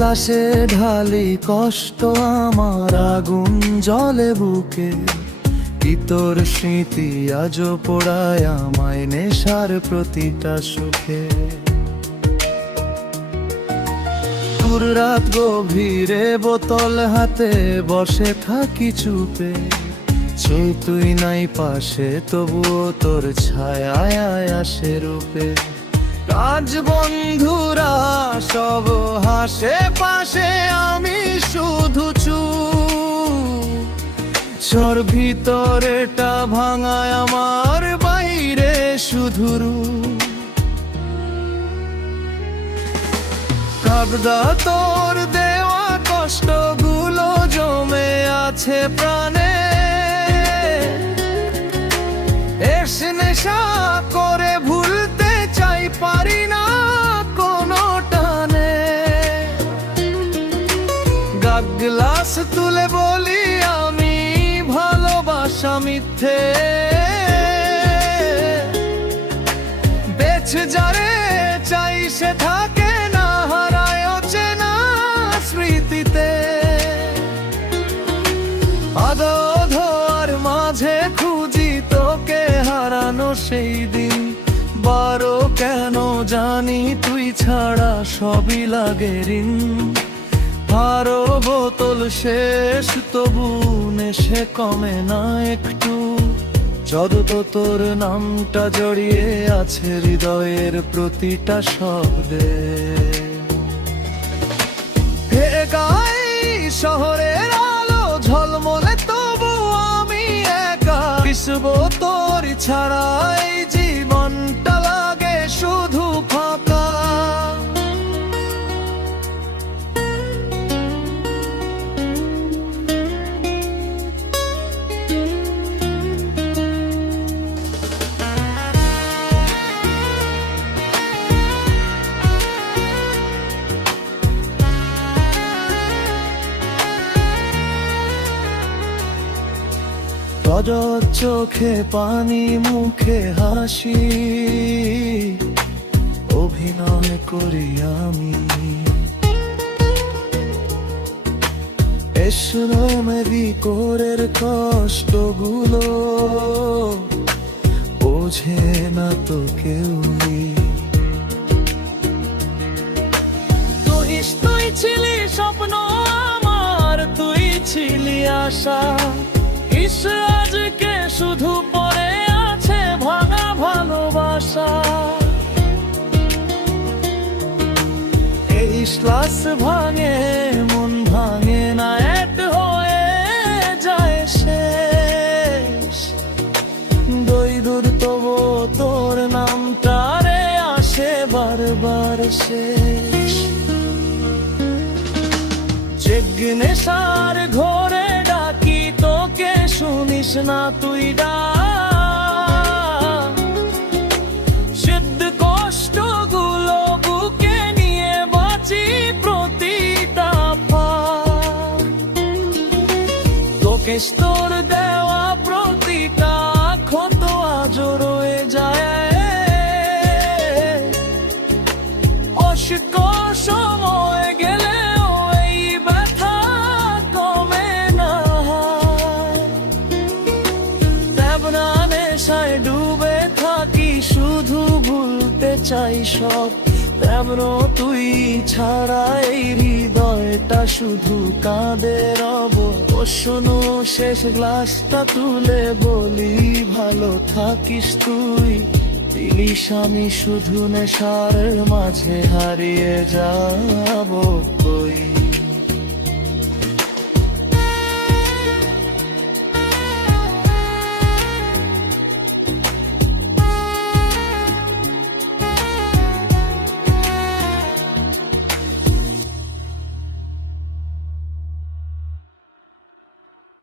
গ্লাসে ঢালি কষ্ট আমার, আগুন জলে বুকে, ইতর স্মৃতি আজও পোড়ায় আমায় নেশার প্রতিটা সুখে। রাত গভীরে বোতল হাতে বসে থাকি চুপে, তুই নাই পাশে তবুও তোর ছায়ায় আসে রূপে। আজ বন্ধুরা সব হাসে পাশে, আমি শুধু চুপ। ঝড় ভিতরেটা ভাঙায় আমার, বাইরে শুধু রূপ। কাগদা তোর দেওয়া কষ্টগুলো জমে আছে প্রাণে, এসে নেশা করে ভুলতে চাই, পারি না কোনো টানে। গ্লাস তুলে বলি আমি ভালোবাসা মিথ্যে, বেঁচে যারে চাই সে থাকে না, হারায় অচেনা স্মৃতিতে। আদো ধোয়ার মাঝে খুঁজি তোকে হারানো সেই দিন, বারো কেন জানি তুই ছাড়া সবই লাগে ঋণ। আরো বোতল শেষ তবু নেশে কমে না একটু, যত তোর নামটা জড়িয়ে আছে হৃদয়ের প্রতিটা শব্দে। হে গাই শহরের আলো ঝলমলে তবু আমি একা, বিশ্বব তোর ছাড়াই জীবনটা লাগে শুধু ফাঁকা। চোখে পানি মুখে হাসি, অভিনয় করি আমি। এসরমেদি কোরের কষ্টগুলো বোঝে না তো কেউ। তুই ছিলি স্বপ্ন আমার, তুই ছিলি আশা, আজকে শুধু পড়ে আছে ভাঙা ভালোবাসা। এই শ্বাস ভাঙে মন ভাঙে না, এক হয়ে যায় শেষ। দৈদুর তবু তোর নামটা রে আসে বারবার শেষ। নেশার ঘোরে ডাকি তোকে শুনিস না তুই ডাক, সিদ্ধ কষ্টগুলো বুকে নিয়ে বাঁচি প্রতিটা পার। তোকে তোর দেওয়া প্রতিটা ক্ষত আজও রয়ে যায়, অসুখ সময় গেলে ডুবে থাকি শুধু ভুলতে চাই সব। তেমন তুই ছাড়া এই হৃদয়টা শুধু কাঁদে রব। ও শোনো শেষ গ্লাসটা তুলে বলি ভালো থাকিস তুই, দিলিস আমি শুধু নেশার মাঝে হারিয়ে যাব কই।